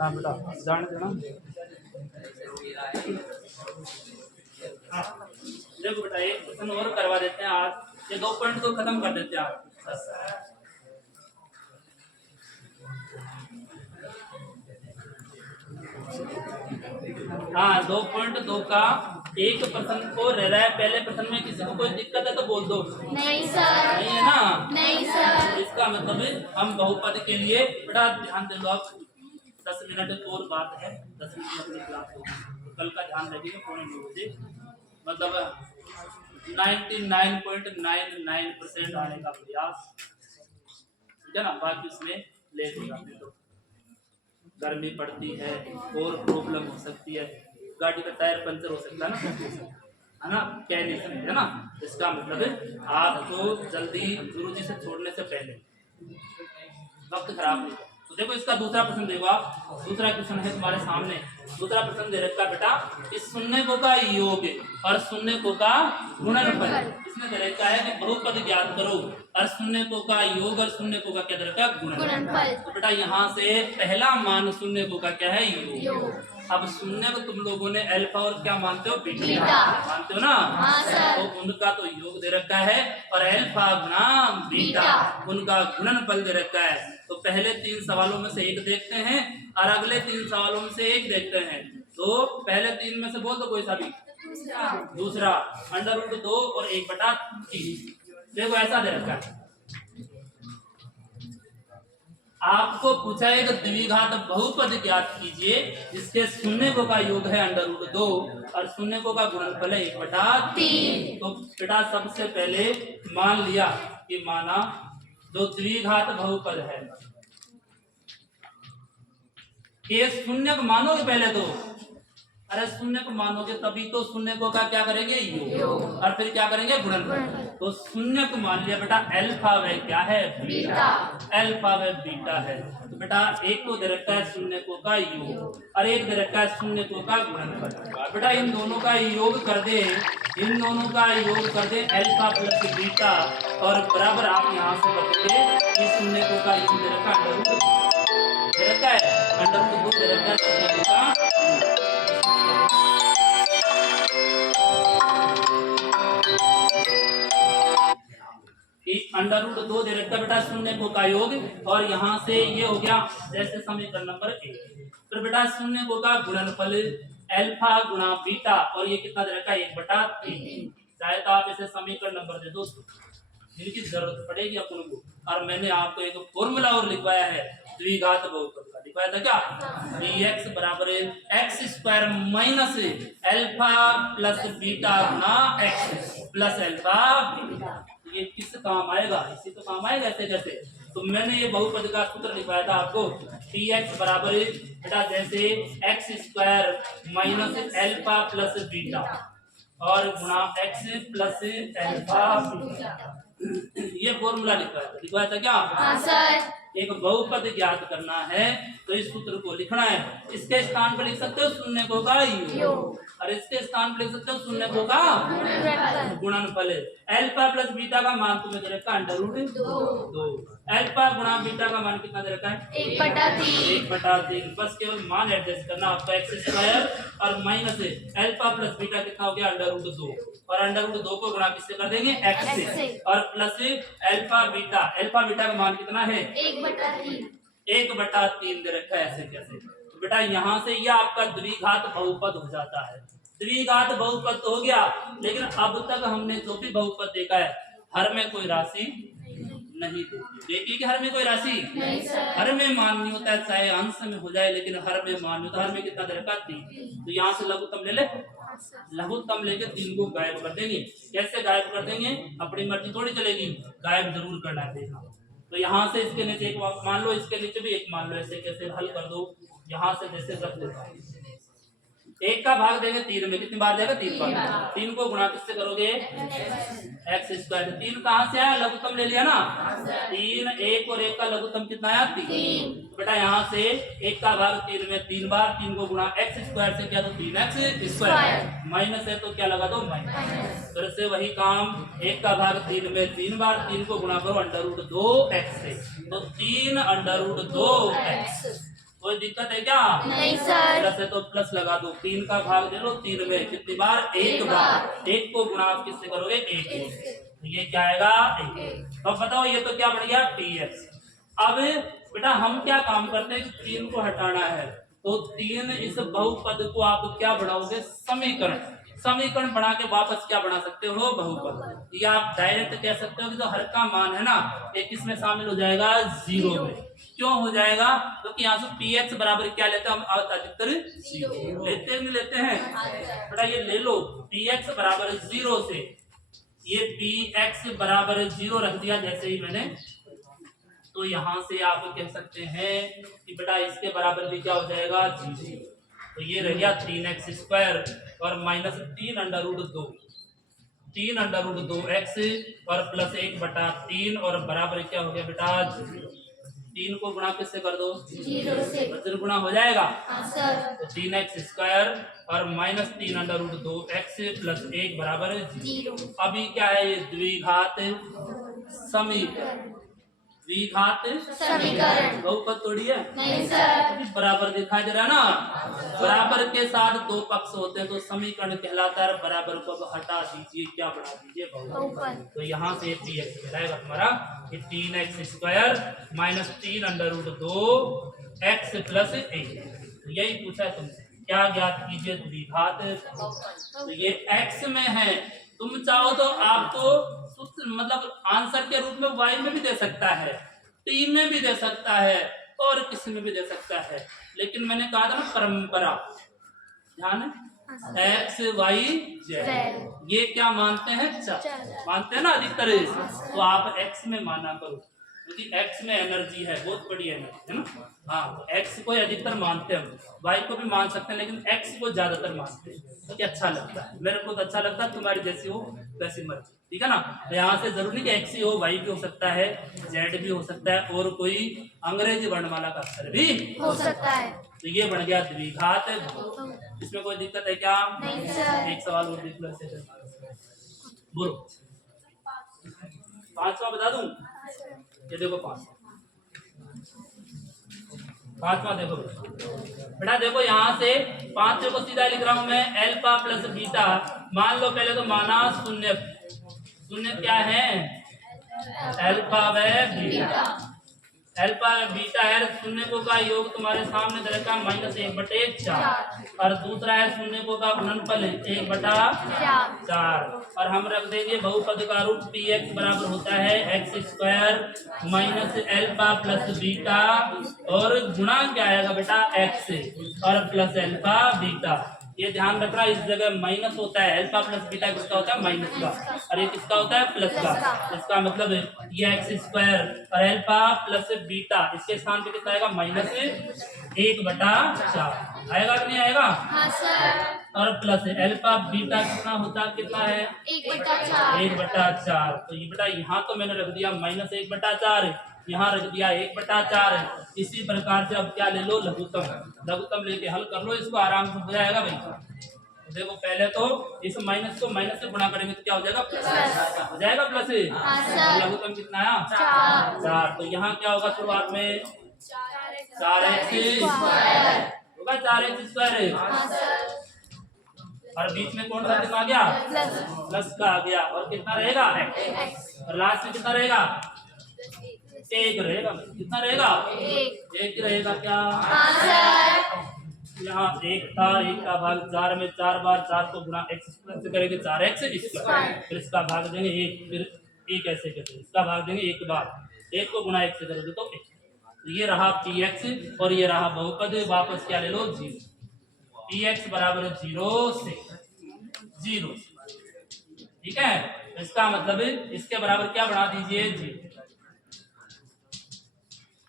हाँ बेटा जान देना। देखो बेटा एक क्वेश्चन और करवा देते हैं आज, ये 2 पॉइंट को खत्म कर देते हैं आज। हाँ 2.2 का एक प्रश्न को रह रहा है। पहले प्रश्न में किसी को कोई दिक्कत है तो बोल दो। नहीं सर। नहीं है ना? नहीं सर। इसका मतलब है हम बहुपद के लिए बड़ा ध्यान दे लो आप। 10 मिनट और बात है, 10 मिनट अपनी क्लास होगी, तो कल का ध्यान रखिएगा। 9:30 बजे मतलब 99.99% आने का प्रयास, ठीक है ना? बाकी उसमें लेट हो जाते तो गर्मी पड़ती है और प्रॉब्लम हो सकती है, गाड़ी का टायर पंचर हो सकता है ना, क्या नहीं समझ है ना? इसका मतलब है आपको जल्दी गुरुजी से छोड़ने से पहले वक्त खराब नहीं। तो देखो इसका दूसरा प्रश्न देखो आप। दूसरा क्वेश्चन है तुम्हारे सामने। दूसरा प्रश्न दे रखा बेटा, इस शून्य को का योग और शून्य को का गुणनफल। इसमें दे रखा है कि बहुपद ज्ञात करो और शून्य को का योग और शून्य को का क्या दे रखा है? गुणनफल। तो बेटा यहाँ से पहला मान शून्य को का क्या है? योग। अब शून्य को तुम लोगों ने अल्फा और क्या मानते हो? बीटा मानते हो ना? हाँ सर। तो उनका तो योग दे रखा है और अल्फा गुना बीटा उनका गुणनफल दे रखा है। तो पहले 3 सवालों में से एक देखते हैं और अगले 3 सवालों में से एक देखते हैं। तो पहले 3 में से बोल दो कोई सा भी। दूसरा √2 और 1/3। देखो ऐसा दे रखा है, आपको पूछा है कि द्विघात बहुपद ज्ञात कीजिए जिसके शून्य को का योग है √2 और शून्य को का गुणनफल है 1/3। तो बेटा सबसे पहले मान लिया कि माना जो द्विघात बहुपद है, ये शून्य को मानोगे पहले तो, अरे शून्य को मानोगे तभी तो शून्य को का क्या करेंगे? योग और फिर क्या करेंगे? गुणनफल। तो शून्य को मान लिया बेटा अल्फा व क्या है? बीटा। अल्फा व बीटा है। तो बेटा एक को दे रखा है शून्य को का योग और एक दे रखा है शून्य को का गुणनफल। बेटा इन दोनों का योग कर दे, इन दोनों का योग कर दे अल्फा प्लस बीटा और बराबर आप यहाँ से बताइए कि शून्य को का योग दे रखा है √2 दे रखा है, √2 दे रखा है शून्य को का। √2 दे रखा बेटा शून्य को का योग और यहाँ से ये हो गया जैसे समीकरण नंबर 1। फिर बेटा शून्य को का गुणनफल अल्फा गुणा बीटा और ये कितना दे रखा है? 1/3। चाहे तो आप इसे समीकरण नंबर दे दो, जिनकी जरूरत पड़ेगी अपन को। और मैंने आपको एक फॉर्मूला और लिखवाया है द्विघात बहुपद का, लिखवाया था क्या? dx बराबर x² minus alpha plus beta गुना x प्लस अल्फा बीटा। ये किस काम आएगा? इसी तो काम आएगा ऐसे कैसे। तो मैंने ये बहुपद का सूत्र लिखवाया था आपको, dx बराबर बेटा जैसे x² minus alpha plus beta और गुणा x प्लस अल्फा बीटा। ये फॉर्मूला लिखवाया था क्या? हाँ सर। एक बहुपद ज्ञात करना है तो इस सूत्र को लिखना है। इसके स्थान पर लिख सकते हो शून्य को का योग और इसके स्थान पर लिख सकते हो शून्य को का गुणनफल। अल्फा प्लस बीटा का मान तुम्हें दे रखा है √2। अल्फा गुणा बीटा का मान कितना दे रखा है? 1/3। बस केवल मान एडजस्ट करना आपका x² और माइनस अल्फा प्लस बीटा कितना हो गया? √2 और √2 को गुणा किससे कर देंगे? x से और plus alpha beta. Alpha beta का मान कितना है? 1/3 दे रखा है। ऐसे कैसे? तो बेटा यहाँ से यह आपका द्विघात बहुपद हो जाता है। द्विघात बहुपद तो हो गया, लेकिन अब तक हमने जो भी बहुपद देखा है हर में कोई राशि नहीं देखी कि हर में कोई राशि हर में मान नहीं होता है, चाहे अंश में हो जाए लेकिन हर में मान नहीं होता। हर में कितना दे रखा? 3। तो यहाँ से लघुत्तम ले ले, लघुत्तम लेके 3 को गायब कर देंगे। कैसे गायब कर देंगे? अपनी मर्जी थोड़ी चलेगी, गायब जरूर करना देगा। तो यहाँ से इसके नीचे एक मान लो, इसके नीचे भी एक मान लो। ऐसे कैसे हल कर दो? यहाँ से जैसे रख देता हूँ, एक का भाग देंगे 3 में, कितनी बार जाएगा 3 बार। 3 को गुणा किससे करोगे एक्स स्क्वायर। 3 कहाँ से आया, लघुत्तम ले लिया ना। 3 1 और 1 का लघुत्तम कितना आया 3। बेटा यहाँ से 1 का भाग 3 में 3 बार, 3 को गुणा एक्स स्क्वायर से किया तो 3x स्क्वायर, माइनस है तो क्या लगा दो माइनस। फिर से वही काम, 1 का भाग 3 में 3 बार, 3 को गुणा करो √2x से, तो 3 √2x। कोई दिक्कत है क्या? नहीं सर। प्लस है तो प्लस लगा दो। 3 का भाग दे लो 3 में, कितनी बार 1 बार। 1 को गुणा आप किससे करोगे 1 से, तो ये क्या आएगा 1। तो बताओ ये तो क्या बढ़ गया px। अब बेटा हम क्या काम करते हैं, 3 को हटाना है तो 3 इस बहुपद को आप क्या बढ़ाओगे समीकरण, समीकरण बना के वापस क्या बना सकते हो बहुपद। या आप डायरेक्ट कह सकते हो कि जो हर का मान है ना ये किस में शामिल हो जाएगा 0 में। क्यों हो जाएगा, क्योंकि यहाँ से px बराबर क्या लेते हैं हम अधिकतर 0 लेते नहीं लेते हैं बेटा। ये ले लो px बराबर 0 से, ये px बराबर 0 रख दिया जैसे ही मैंने, तो यहाँ से आप कह सकते हैं कि बेटा इसके बराबर भी क्या हो जाएगा 0। तो ये रह गया 3x स्क्वायर और माइनस 3 √2, 3 √2x और प्लस 1/3 और बराबर क्या हो गया बेटा 0। 3 को गुणा किससे कर दो 0 से। वज्र गुणा हो जाएगा। हाँ सर। तो 3x स्क्वायर और माइनस 3 √2x प्लस 1 बराबर 0। अभी क्या है ये द्विघात समीकरण, द्विघात समीकरण। बहुपद थोड़ी है नहीं सर। बराबर दिखाई दे रहा है ना, बराबर के साथ दो पक्ष होते हैं तो समीकरण कहलाता है। बराबर को अब हटा दीजिए, क्या बढ़ा दीजिए बहुपद। तो यहाँ से px कहलाएगा तुम्हारा कि 3x square minus 3 √2x plus 1। यही पूछा है तुमसे, क्या ज्ञात कीजिए द्विघात। तो ये x में है, तुम चाहो तो आपको मतलब आंसर के रूप में y में भी दे सकता है, t में भी दे सकता है और किसी में भी दे सकता है, लेकिन मैंने कहा था ना परंपरा, ध्यान है x y z, ये क्या मानते हैं चर मानते हैं ना अधिकतर, तो आप x में माना करो क्योंकि x में एनर्जी है, बहुत बड़ी एनर्जी है ना। हाँ तो x को अधिकतर मानते हैं, y को भी मान सकते हैं लेकिन x को ज्यादातर मानते हैं क्योंकि अच्छा लगता है, मेरे को तो अच्छा लगता है, तुम्हारी जैसी हो वैसी मर्जी, ठीक है ना। तो यहाँ से जरूरी नहीं कि x ही हो, y भी हो सकता है, z भी हो सकता है और कोई अंग्रेजी वर्णमाला का अक्षर भी हो सकता है। तो ये बन गया द्विघात। इसमें कोई दिक्कत है क्या? नहीं सर। एक सवाल और देख लो ऐसे, बोलो 5वां बता दूं, ये देखो 5वां देखो बेटा, देखो यहाँ से 5 को सीधा लिख रहा हूं मैं, अल्फा प्लस बीटा। मान लो पहले तो माना शून्य, शून्य क्या है अल्फा व बीटा, अल्फा बीटा है शून्य को का योग तुम्हारे सामने दरका -1/4 और दूसरा है शून्य को का गुणनफल 1/4 और हम रख देंगे बहुपद का रूप px बराबर होता है x square minus alpha plus beta और गुणा क्या आएगा बेटा x और प्लस अल्फा बीटा। ये ध्यान रखना इस जगह माइनस होता है, अल्फा प्लस बीटा किसका होता है माइनस का और ये किसका होता है प्लस का। इसका मतलब ये एक्स स्क्वायर और अल्फा प्लस बीटा इसके स्थान पे कितना आएगा -1/4 आएगा कि नहीं आएगा? हाँ सर। और प्लस अल्फा बीटा कितना है 1/4। तो ये बेटा यहाँ तो मैंने रख दिया -1/4, यहाँ रख दिया 1/4। इसी प्रकार से अब क्या ले लो लघुत्तम, लघुत्तम लेके हल कर लो इसको, आराम से हो जाएगा भाई। देखो पहले तो इस माइनस को माइनस से गुणा करेंगे तो क्या हो जाएगा प्लस हो जाएगा प्लस। लघुत्तम कितना आया 4। तो यहाँ क्या होगा शुरुआत में 4x होगा 4x स्क्वायर और बीच में कौन सा कितना आ गया प्लस का आ गया और कितना रहेगा और लास्ट में कितना रहेगा 1 रहेगा। कितना रहेगा 1 रहेगा क्या? यहाँ 1 था, 1 का भाग 4 में 4 बार, 4 को गुणा x स्क्वायर से करेंगे 4x स्क्वायर, फिर इसका भाग देंगे 1, फिर 1 ऐसे करते इसका भाग देंगे 1 बार, 1 को गुणा 1 से करोगे तो 1। तो ये रहा px और ये रहा बहुपद, वापस क्या ले लो 0, px बराबर 0 से 0, ठीक है। इसका मतलब इसके बराबर क्या बना दीजिए 0।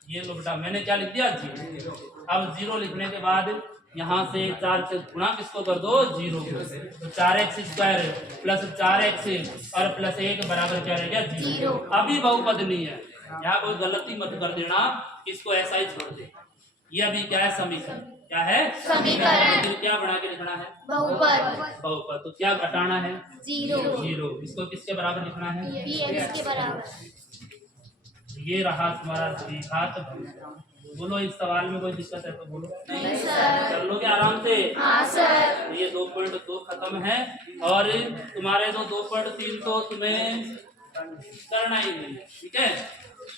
ये लो बेटा मैंने क्या लिख दिया 0। अब 0 लिखने के बाद यहाँ से 4 से गुणा किसको कर दो 0 को, तो 4x स्क्वायर प्लस 4x और प्लस 1 बराबर क्या रहेगा 0। अभी बहुपद नहीं है, यहाँ कोई गलती मत कर देना, इसको ऐसा ही छोड़ दे। ये अभी क्या है समीकरण, क्या है समीकरण। तो क्या बना के लिखना है बहुपद। बहुपद, तो क्या घटाना है 0 इसको किसके बराबर लिखना है, bx के बराबर। ये रहा तुम्हारा द्विघात बहुपद। बोलो इस सवाल में कोई दिक्कत है तो बोलो, नहीं सर। कर लोगे आराम से। हाँ सर। तो ये 2.2 खत्म है और तुम्हारे तो 2.3 तो तुम्हें करना ही नहीं है, ठीक है,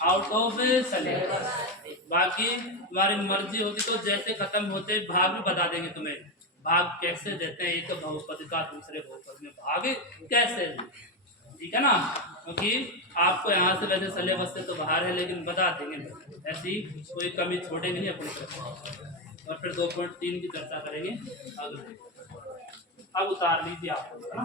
आउट ऑफ सिलेबस। बाकी तुम्हारी मर्जी होगी तो जैसे खत्म होते भाग भी बता देंगे तुम्हें, भाग कैसे देते हैं, एक तो बहुपद का दूसरे बहुपद में भाग कैसे देते, ठीक है ना, क्योंकि आपको यहाँ से वैसे सिलेबस से तो बाहर है लेकिन बता देंगे, ऐसी कोई कमी छोड़ेंगे नहीं अपनी तरफ। और फिर 2.3 की चर्चा करेंगे अगले। अब उतार लीजिए आप, है ना।